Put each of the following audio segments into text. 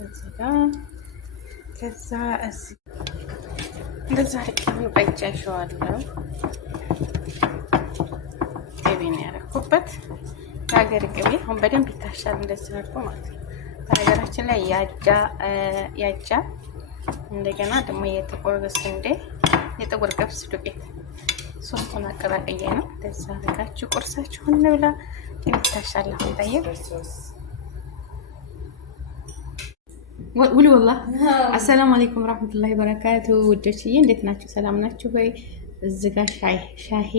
እዚህ ጋር ከዛ እንደዛ አድርጌ በእጃሸዋለሁ። ቅቤ ነው ያደረኩበት የሀገር ቅቤ። አሁን በደንብ ይታሻል እንደዚህ አድርጎ ማለት ነው። በሀገራችን ላይ ያጃ እንደገና ደግሞ የጥቁር ስንዴ የጥቁር ገብስ ዱቄት ሶስቱን አቀላቅዬ ነው እንደዛ አድርጋችሁ ቁርሳችሁን እንብላ። ይታሻል። አሁን ጠይቅ ውሉ ወላ። አሰላሙ አለይኩም ወራህመቱላሂ ወበረካቱ። ውዶችዬ እንዴት ናችሁ? ሰላም ናችሁ ወይ? እዚህ ጋር ሻሂ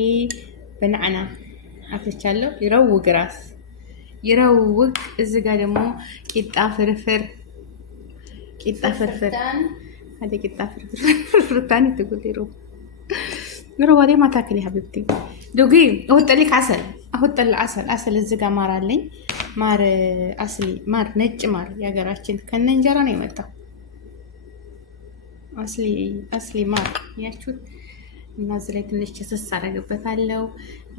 በነዓና አፍልቻለሁ። ይረውግ ራስ ይረውግ። እዚህ ጋር ደግሞ ቂጣ ፍርፍር هذا ቂጣ ፍርፍር ታኒ ትጉዲሩ ምሮዋዴ ማታክሊ ሀቢብቲ ዱጊ እወጣልክ አሰል እዚህ ጋር ማር አለኝ። ማር አስሊ ማር ነጭ ማር የሀገራችን ከነ እንጀራ ነው የመጣው። አስሊ ማር ያችሁት እና እዚህ ላይ ትንሽ ቸሰስ አደርግበታለሁ።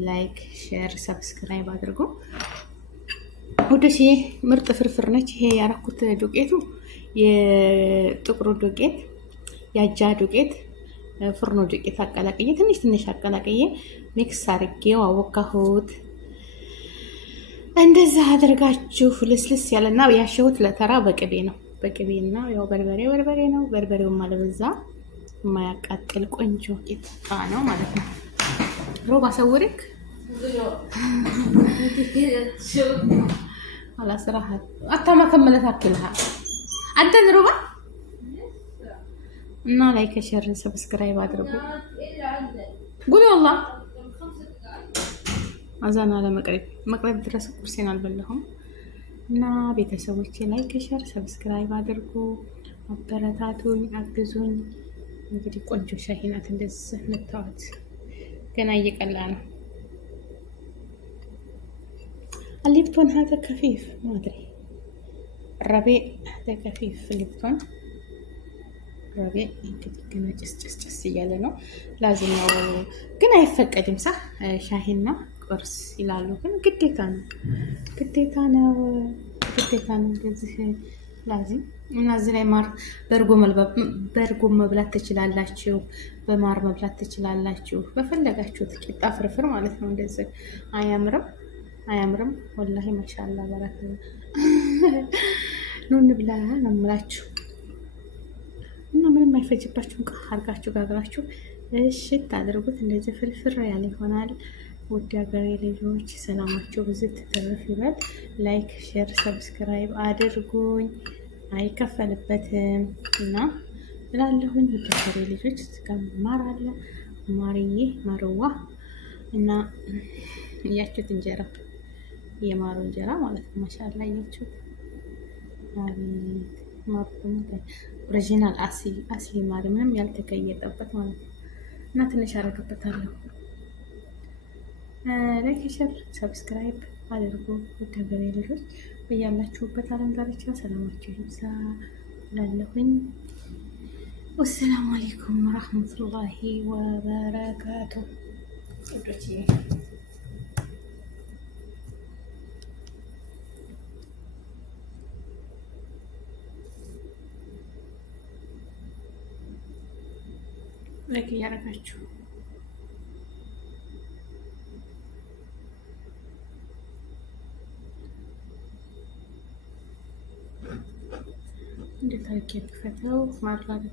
ላይክ ሼር ሰብስክራይብ አድርጉ ወደሽ። ምርጥ ፍርፍር ነች። ይሄ ያረኩት ዱቄቱ የጥቁሩ ዱቄት ያጃ ዱቄት ፍርኖ ዱቄት አቀላቅዬ ትንሽ አቀላቅዬ ሚክስ አድርጌው አወካሁት። እንደዛ አድርጋችሁ ልስልስ ያለና ያሸሁት ለተራ በቅቤ ነው። በቅቤና ያው በርበሬ ነው። በርበሬው ማለበዛ የማያቃጥል ቆንጆ ቂጣ ነው ማለት ነው። ሮባ ሰውርክ على صراحة أتما كملت أكلها عدد ربع إنه لايك شير سبسكرايب أدربوا قولي والله أزانا على مقرب درس كورسين البلهم እና ቤተሰቦቼ ላይክ ሼር ሰብስክራይብ አድርጉ፣ አበረታቱኝ፣ አግዙኝ። እንግዲህ ቆንጆ ሻሂ ናት እንደዚህ ምታዋት ገና እየቀላ ነው። الليبتون هذا كفيف ما أدري الربيع هذا كفيف الليبتون ربيع እንግዲህ ገና ጭስ እያለ ነው። ላዚም ነው ግን አይፈቀድም صح ሻሂና ቁርስ ይላሉ ግን ግዴታ ነው እንደዚህ ላዚም። እና እዚህ ላይ ማር በርጎ መብላት ትችላላችሁ፣ በማር መብላት ትችላላችሁ፣ በፈለጋችሁት ቂጣ ፍርፍር ማለት ነው። እንደዚህ አያምርም? ወላሂ ማሻአላ ባረከላ። ኑ እንብላ ነው የምላችሁ። እና ምንም አይፈጅባችሁም። አድርጋችሁ ጋግራችሁ እሺ ታደርጉት። እንደዚህ ፍርፍር ያለ ይሆናል። ውድ ሀገሬ ልጆች ሰላማችሁ ብዙ ትተረፍ ይበል። ላይክ ሼር ሰብስክራይብ አድርጉኝ፣ አይከፈልበትም እና እላለሁኝ። ውድ ሀገሬ ልጆች ማር አለ ማርዋ እና እያችሁት እንጀራ የማሩ እንጀራ ማለት ነው። ማሻአላ እያችሁት ኦሪጂናል አስሊ ማር ምንም ያልተቀየጠበት ማለት ነው። እና ትንሽ አደርግበታለሁ። ላይክ ሼር ሰብስክራይብ አድርጉ። ውድ ሀገሬ ልጆች በያላችሁበት ዓለም ዳርቻ ሰላማችሁ ይብዛ እላለሁኝ። ወሰላሙ አለይኩም ወራህመቱላሂ ወበረካቱ። ወዶች ላይክ እያደረጋችሁ እንዴት አድርጌ ልክፈተው? ማድረግ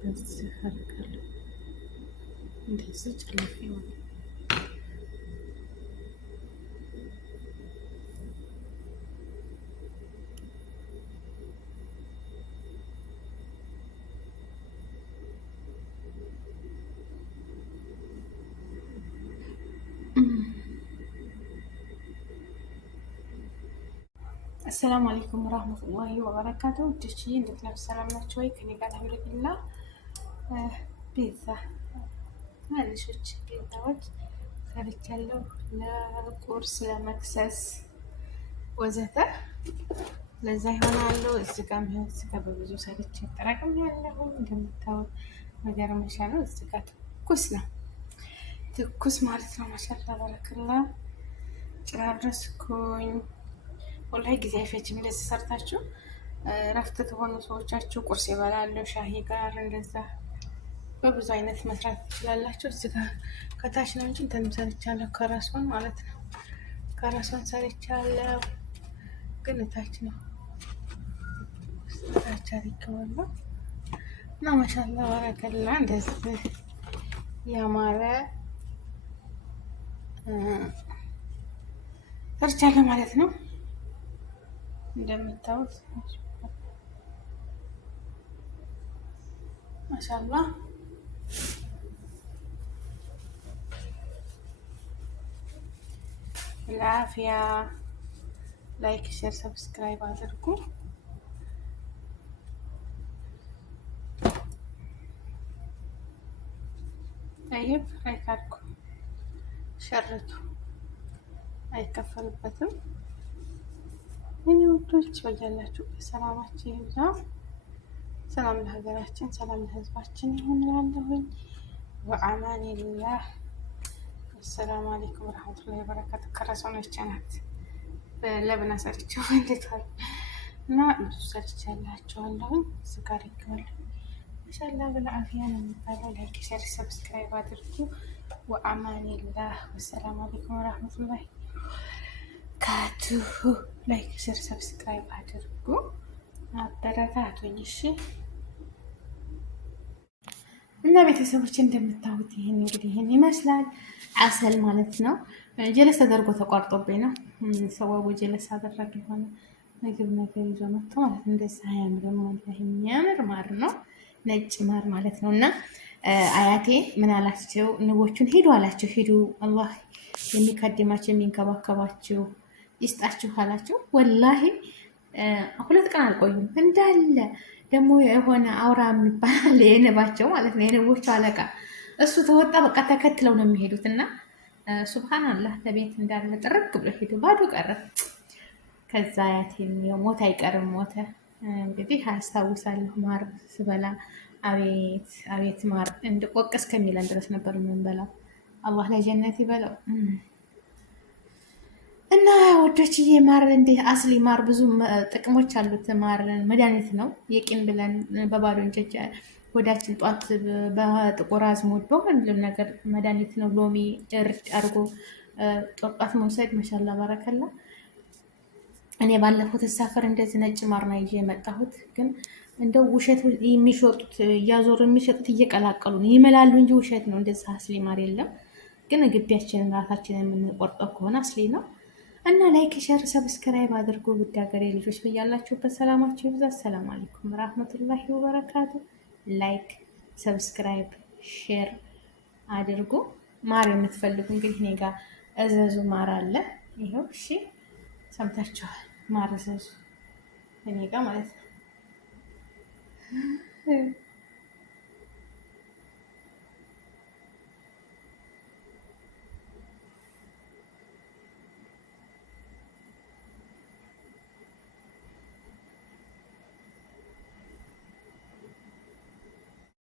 በዚህ አደርጋለሁ። እንደዚህ ጨለፍ ይሆን አሰላሙ አለይኩም ወራህመቱላሂ ወበረካቱ። እቺ እንዴት ናችሁ? ሰላም ናችሁ ወይ? ከኔ ጋር አልሐምዱሊላህ። ፒዛ ማለሾች ፒዛዎች ሰርቻለሁ ለቁርስ፣ ለመክሰስ ወዘተ ለዛ ይሆናሉ። እዚህ ጋር በብዙ ሰርቼ ተጠራቅም ያለሁ እንደምታዩት ነገር መሻለው። እዚህ ጋር ትኩስ ማለት ነው። ማሻአላ ባረከላ ጨረስኩኝ። ወላሂ ጊዜ አይፈጅም። እንደዚህ ሰርታችሁ ረፍት ተሆኑ ሰዎቻችሁ ቁርስ ይበላሉ ሻሂ ጋር እንደዛ በብዙ አይነት መስራት ትችላላችሁ። እዚህ ጋር ከታች ነው እንጂ እንትንም ሰርቻለሁ ከራሷን ማለት ነው። ከራሷን ሰርቻለሁ ግን እታች ነው ታች አድርጌዋለሁ እና ማሻአላ ወረከላ እንደዚህ ያማረ ሰርቻለሁ ማለት ነው። እንደምታዩት ማሻአላ ለአፍያ ላይክ፣ ሼር፣ ሰብስክራይብ አድርጉ። ጠይብ ላይክ አድርጉ፣ ሸርቱ፣ አይከፈልበትም። እኔ ውዶች በያላችሁ ሰላማችሁ ይብዛ። ሰላም ለሀገራችን፣ ሰላም ለሕዝባችን ይሁን እላለሁኝ። ወአማኒላህ። አሰላሙ አለይኩም ወረህመቱላሂ ወበረካቱ። ከረሰኖች ናት ለብና ሰርቸው እንዴታል እና ብዙ ሰርቻላችኋለሁኝ። ስጋር ይገባል ኢንሻአላህ ብለአፍያ ነው የሚባለው። ላይክ፣ ሼር፣ ሰብስክራይብ አድርጉ። ወአማኒላህ። ወሰላሙ አለይኩም ወረህመቱላሂ ካቱሁ። ላይክ፣ ሼር፣ ሰብስክራይብ አድርጉ። አበረታቱኝ እሺ። እና ቤተሰቦች እንደምታዩት ይሄን እንግዲህ ይሄን ይመስላል። አሰል ማለት ነው። ጀለስ ተደርጎ ተቋርጦብኝ ነው። ሰዋቡ ጀለስ አደረገ የሆነ ምግብ ነገር ይዞ መጥቶ ማለት ነው። እንደዛ አያምርም? ወላሂ የሚያምር ማር ነው፣ ነጭ ማር ማለት ነው። እና አያቴ ምን አላቸው? ንቦቹን ሂዱ አላቸው። ሂዱ አላህ የሚካድማቸው የሚንከባከባቸው ይስጣችሁ አላቸው። ወላሂ 2 ቀን አልቆዩም እንዳለ ደግሞ የሆነ አውራ የሚባል የንባቸው ማለት ነው የንቦቹ አለቃ እሱ ተወጣ። በቃ ተከትለው ነው የሚሄዱት እና ሱብሃንአላህ ተቤት እንዳለ ጥርቅ ብሎ ሄዱ፣ ባዶ ቀረ። ከዛ አያቴም ሞት አይቀርም ሞተ። እንግዲህ አስታውሳለሁ ማር ስበላ አቤት አቤት ማር እንድቆቅ እስከሚለን ድረስ ነበር የምንበላው። አላህ ለጀነት ይበለው። እና ወዶችዬ ማር እንደ አስሊ ማር ብዙ ጥቅሞች አሉት። ማር መድኃኒት ነው። የቂን ብለን በባዶ እንጀት ወዳችን ጧት በጥቁር አዝሙድ በሁሉም ነገር መድኃኒት ነው። ሎሚ እርድ አድርጎ ጧት መውሰድ መሻላ ባረከላ። እኔ ባለፉት ተሳፈር እንደዚህ ነጭ ማር ነው ይዤ የመጣሁት። ግን እንደው ውሸት የሚሸጡት እያዞሩ የሚሸጡት እየቀላቀሉ ነው ይመላሉ እንጂ ውሸት ነው። እንደዚህ አስሊ ማር የለም። ግን ግቢያችንን ራሳችንን የምንቆርጠው ከሆነ አስሊ ነው። እና ላይክ፣ ሸር፣ ሰብስክራይብ አድርጉ። ውድ ሀገሬ ልጆች በያላችሁበት ሰላማችሁ ይብዛ። ሰላም አለይኩም ረህመቱላሂ ወበረካቱ። ላይክ፣ ሰብስክራይብ፣ ሼር አድርጉ። ማር የምትፈልጉ እንግዲህ እኔ ጋር እዘዙ። ማር አለ ይኸው። እሺ ሰምታችኋል። ማር እዘዙ እኔ ጋር ማለት ነው።